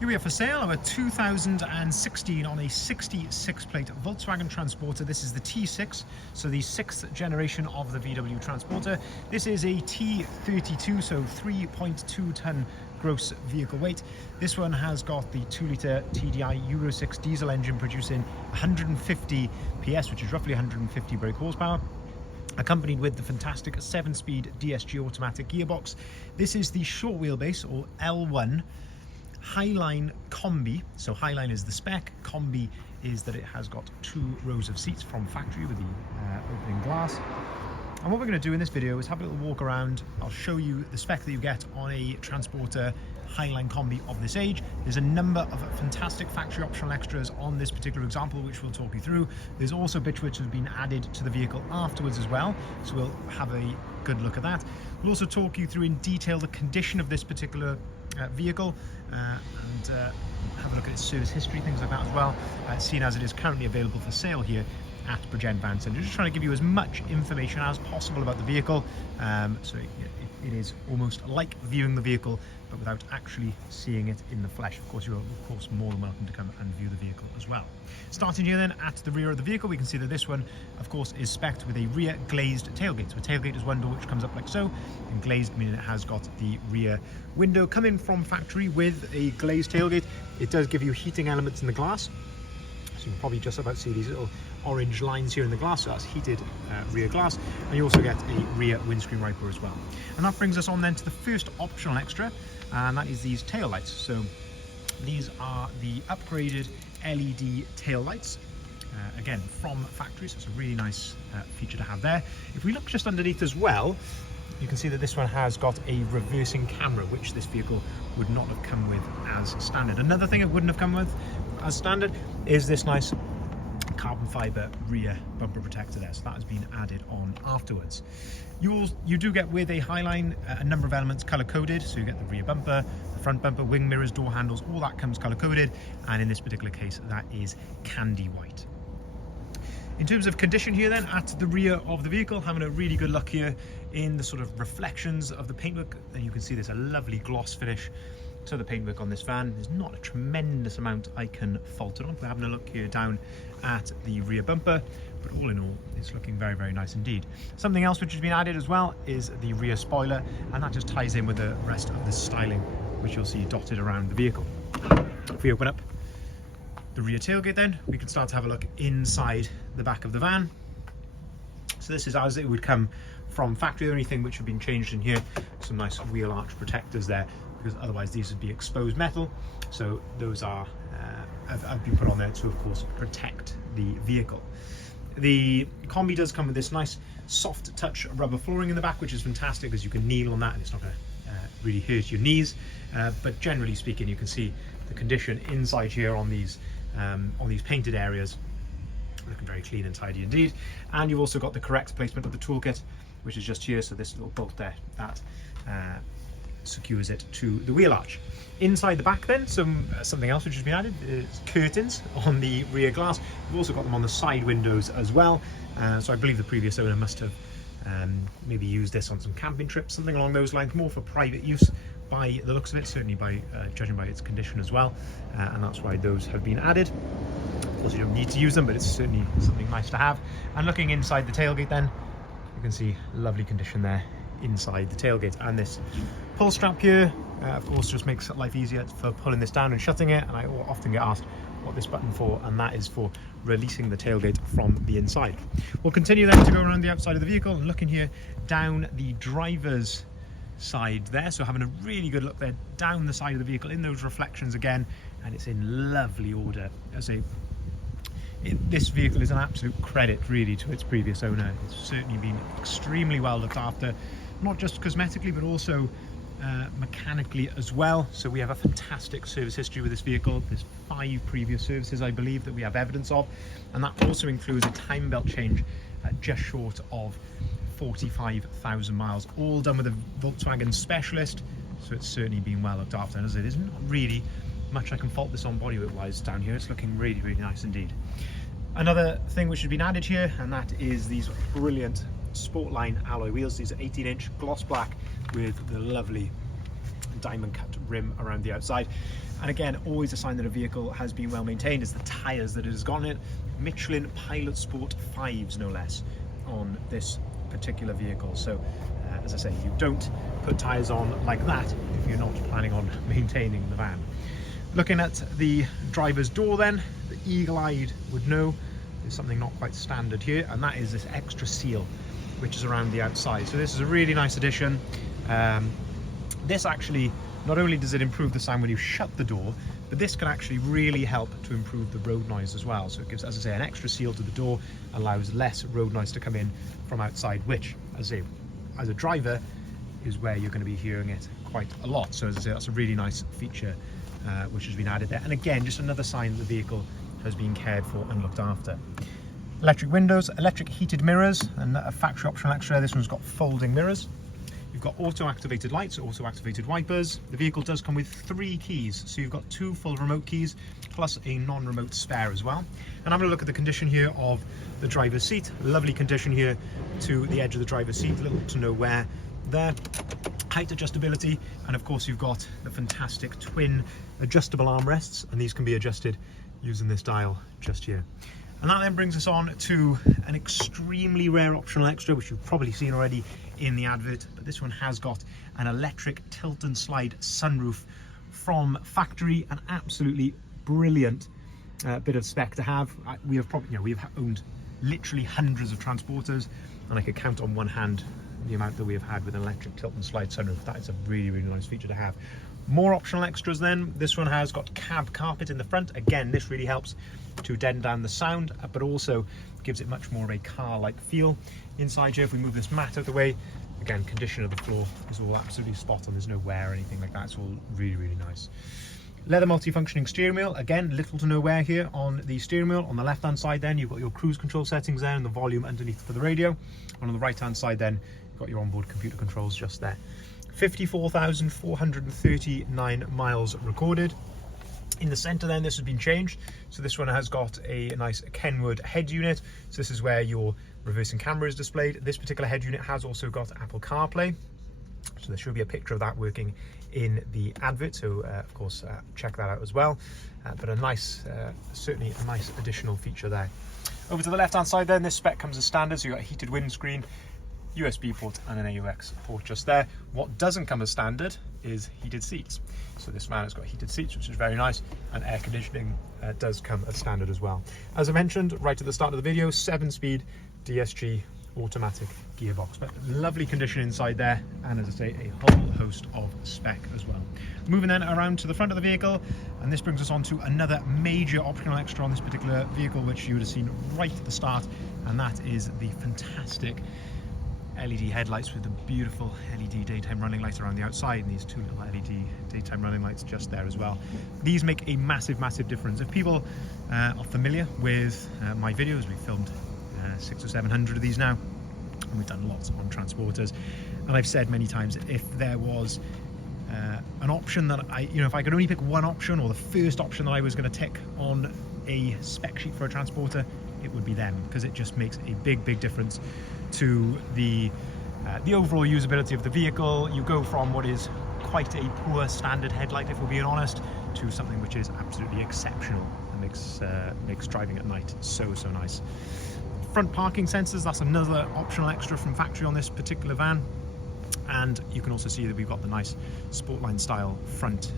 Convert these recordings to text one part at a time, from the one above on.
Here we have for sale a 2016 on a 66 plate Volkswagen Transporter. This is the T6, so the 6th generation of the VW Transporter. This is a T32, so 3.2 ton gross vehicle weight. This one has got the 2-litre TDI Euro 6 diesel engine producing 150 PS, which is roughly 150 brake horsepower, accompanied with the fantastic 7-speed DSG automatic gearbox. This is the short wheelbase, or L1, Highline Kombi. So Highline is the spec, Kombi is that it has got 2 rows of seats from factory with the opening glass. And what we're going to do in this video is have a little walk around. I'll show you the spec that you get on a Transporter Highline Kombi of this age. There's a number of fantastic factory optional extras on this particular example, which we'll talk you through. There's also bits which have been added to the vehicle afterwards as well, so we'll have a good look at that. We'll also talk you through in detail the condition of this particular vehicle and have a look at its service history, things like that as well, seeing as it is currently available for sale here at Bridgend Van Centre. Just trying to give you as much information as possible about the vehicle, so it is almost like viewing the vehicle but without actually seeing it in the flesh. Of course, you're more than welcome to come and view the vehicle as well. Starting here then at the rear of the vehicle, we can see that this one of course is spec'd with a rear glazed tailgate. So a tailgate is one door which comes up like so, and glazed meaning it has got the rear window coming from factory with a glazed tailgate. It does give you heating elements in the glass, so you can probably just about see these little orange lines here in the glass, so that's heated rear glass, and you also get a rear windscreen wiper as well. And that brings us on then to the first optional extra, and that is these tail lights. So these are the upgraded LED tail lights, again from factory, so it's a really nice feature to have there. If we look just underneath as well, you can see that this one has got a reversing camera, which this vehicle would not have come with as standard. Another thing it wouldn't have come with as standard is this nice carbon fiber rear bumper protector there, so that has been added on afterwards. You do get with a Highline a number of elements color coded, so you get the rear bumper, the front bumper, wing mirrors, door handles, all that comes color coded, and in this particular case that is candy white. In terms of condition here then at the rear of the vehicle, having a really good look here in the sort of reflections of the paintwork, and you can see there's a lovely gloss finish to the paintwork on this van. There's not a tremendous amount I can fault it on. We're having a look here down at the rear bumper, but all in all it's looking very, very nice indeed. Something else which has been added as well is the rear spoiler, and that just ties in with the rest of the styling which you'll see dotted around the vehicle. If we open up the rear tailgate then, we can start to have a look inside the back of the van. So this is as it would come from factory. The only thing which have been changed in here, some nice wheel arch protectors there, because otherwise these would be exposed metal, so those are have been put on there to of course protect the vehicle. The Kombi does come with this nice soft touch rubber flooring in the back, which is fantastic because you can kneel on that and it's not going to really hurt your knees, but generally speaking you can see the condition inside here on these painted areas, looking very clean and tidy indeed. And you've also got the correct placement of the toolkit, which is just here, so this little bolt there that secures it to the wheel arch. Inside the back then, something else which has been added is curtains on the rear glass. We've also got them on the side windows as well, so I believe the previous owner must have maybe used this on some camping trips, something along those lines, more for private use by the looks of it, certainly by judging by its condition as well, and that's why those have been added. Of course you don't need to use them, but it's certainly something nice to have. And looking inside the tailgate then, you can see lovely condition there inside the tailgate, and this pull strap here of course just makes life easier for pulling this down and shutting it. And I often get asked what this button for, and that is for releasing the tailgate from the inside. We'll continue then to go around the outside of the vehicle and looking here down the driver's side there, so having a really good look there down the side of the vehicle in those reflections again, and it's in lovely order. As this vehicle is an absolute credit really to its previous owner. It's certainly been extremely well looked after, not just cosmetically but also mechanically as well. So we have a fantastic service history with this vehicle. There's 5 previous services I believe that we have evidence of, and that also includes a time belt change at just short of 45,000 miles, all done with a Volkswagen specialist, so it's certainly been well looked after. And as it is not really much I can fault this on bodywork wise down here, it's looking really, really nice indeed. Another thing which has been added here, and that is these brilliant Sportline alloy wheels. These are 18-inch gloss black with the lovely diamond cut rim around the outside. And again, always a sign that a vehicle has been well maintained is the tyres that it has got in it. Michelin Pilot Sport 5s, no less, on this particular vehicle. So as I say, you don't put tyres on like that if you're not planning on maintaining the van. Looking at the driver's door then, the eagle-eyed would know there's something not quite standard here, and that is this extra seal which is around the outside. So this is a really nice addition. This actually, not only does it improve the sound when you shut the door, but this can actually really help to improve the road noise as well. So it gives, as I say, an extra seal to the door, allows less road noise to come in from outside, which, as I say, as a driver, is where you're going to be hearing it quite a lot. So as I say, that's a really nice feature which has been added there. And again, just another sign that the vehicle has been cared for and looked after. Electric windows, electric heated mirrors, and a factory optional extra. This one's got folding mirrors. You've got auto-activated lights, auto-activated wipers. The vehicle does come with 3 keys, so you've got 2 full remote keys plus a non-remote spare as well. And I'm going to look at the condition here of the driver's seat. Lovely condition here to the edge of the driver's seat, little to nowhere there. Height adjustability, and of course you've got the fantastic twin adjustable armrests, and these can be adjusted using this dial just here. And that then brings us on to an extremely rare optional extra, which you've probably seen already in the advert, but this one has got an electric tilt and slide sunroof from factory. An absolutely brilliant bit of spec to have. We have probably, we've owned literally hundreds of transporters, and I could count on one hand the amount that we have had with an electric tilt and slide sunroof. That is a really, really nice feature to have. More optional extras then. This one has got cab carpet in the front. Again, this really helps to deaden down the sound, but also gives it much more of a car-like feel inside here. If we move this mat out of the way, again, condition of the floor is all absolutely spot on. There's no wear or anything like that. It's all really, really nice. Leather multifunctioning steering wheel. Again, little to no wear here on the steering wheel. On the left-hand side then, you've got your cruise control settings there and the volume underneath for the radio. And on the right-hand side then, you've got your onboard computer controls just there. 54,439 miles recorded. In the center then, this has been changed. So this one has got a nice Kenwood head unit. So this is where your reversing camera is displayed. This particular head unit has also got Apple CarPlay. So there should be a picture of that working in the advert. So of course, check that out as well. But a nice, certainly a nice additional feature there. Over to the left-hand side then, this spec comes as standard. So you've got a heated windscreen, USB port and an AUX port just there. What doesn't come as standard is heated seats. So this van has got heated seats, which is very nice, and air conditioning does come as standard as well. As I mentioned right at the start of the video, 7-speed DSG automatic gearbox, but lovely condition inside there, and as I say, a whole host of spec as well. Moving then around to the front of the vehicle, and this brings us on to another major optional extra on this particular vehicle, which you would have seen right at the start, and that is the fantastic LED headlights with the beautiful LED daytime running lights around the outside, and these 2 little LED daytime running lights just there as well. These make a massive, massive difference. If people are familiar with my videos, we've filmed 600 or 700 of these now, and we've done lots on transporters, and I've said many times, if there was an option that if I could only pick one option, or the first option that I was going to tick on a spec sheet for a transporter, it would be them, because it just makes a big, big difference to the overall usability of the vehicle. You go from what is quite a poor standard headlight, if we're being honest, to something which is absolutely exceptional and makes driving at night so nice. Front parking sensors, that's another optional extra from factory on this particular van, and you can also see that we've got the nice Sportline style front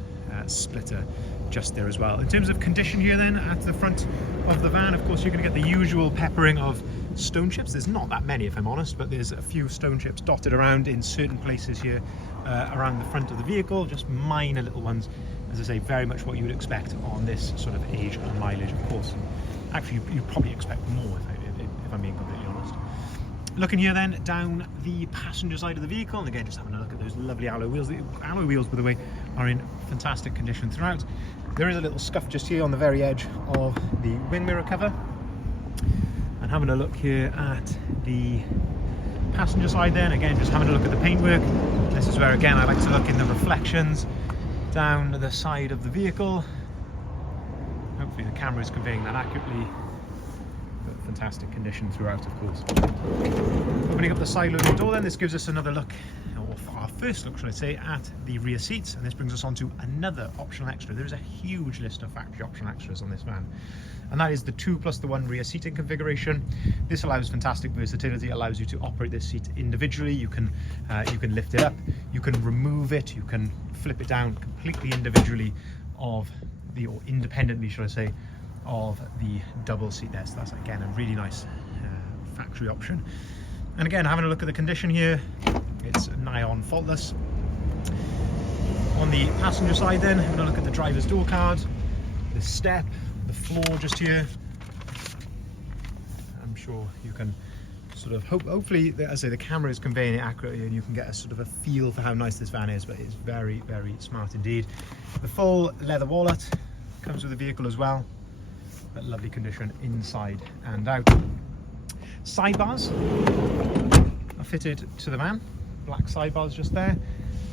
splitter just there as well. In terms of condition here then, at the front of the van, of course you're going to get the usual peppering of stone chips. There's not that many, if I'm honest, but there's a few stone chips dotted around in certain places here around the front of the vehicle, just minor little ones. As I say, very much what you would expect on this sort of age and mileage, of course. Actually, you'd probably expect more if I'm being completely honest. Looking here then down the passenger side of the vehicle, and again just having a look at those lovely alloy wheels. The alloy wheels, by the way, are in fantastic condition throughout. There is a little scuff just here on the very edge of the wing mirror cover. And having a look here at the passenger side then, again just having a look at the paintwork. This is where again I like to look in the reflections down the side of the vehicle. Hopefully the camera is conveying that accurately. Fantastic condition throughout, of course. Opening up the side loading door then, this gives us another look, or our first look, shall I say, at the rear seats, and this brings us on to another optional extra. There is a huge list of factory optional extras on this van, and that is the 2+1 rear seating configuration. This allows fantastic versatility. It allows you to operate this seat individually. You can lift it up, you can remove it, you can flip it down completely individually or independently, should I say, of the double seat there. So that's again a really nice factory option. And again, having a look at the condition here, it's nigh on faultless. On the passenger side then, having a look at the driver's door card, the step, the floor just here. I'm sure you can sort of hopefully, as I say, the camera is conveying it accurately and you can get a sort of a feel for how nice this van is, but it's very, very smart indeed. The full leather wallet comes with the vehicle as well, but lovely condition inside and out. Sidebars are fitted to the van, black sidebars just there,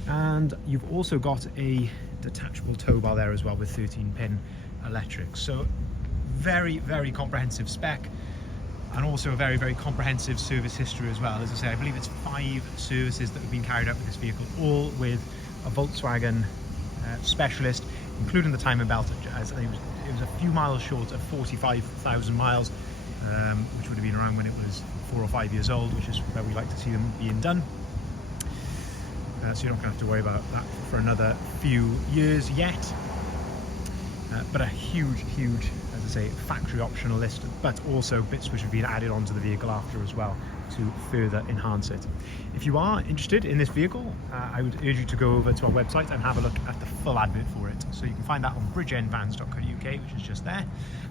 and you've also got a detachable tow bar there as well with 13-pin electrics. So very, very comprehensive spec, and also a very, very comprehensive service history as well. As I say, I believe it's 5 services that have been carried out with this vehicle, all with a Volkswagen specialist, including the timing belt, as it was a few miles short of 45,000 miles, which would have been around when it was 4 or 5 years old, which is where we like to see them being done. So you're not going to have to worry about that for another few years yet. But a huge, as I say, factory optional list, but also bits which have been added onto the vehicle after as well to further enhance it. If you are interested in this vehicle, I would urge you to go over to our website and have a look at the full advert for it. So you can find that on bridgeendvans.co.uk, which is just there.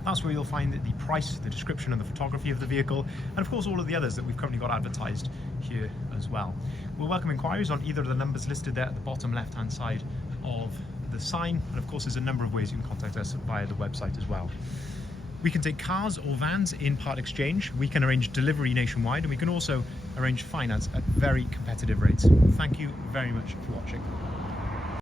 That's where you'll find the price, the description and the photography of the vehicle, and of course all of the others that we've currently got advertised here as well. We'll welcome inquiries on either of the numbers listed there at the bottom left hand side of the sign, and of course there's a number of ways you can contact us via the website as well. We can take cars or vans in part exchange, we can arrange delivery nationwide, and we can also arrange finance at very competitive rates. Thank you very much for watching.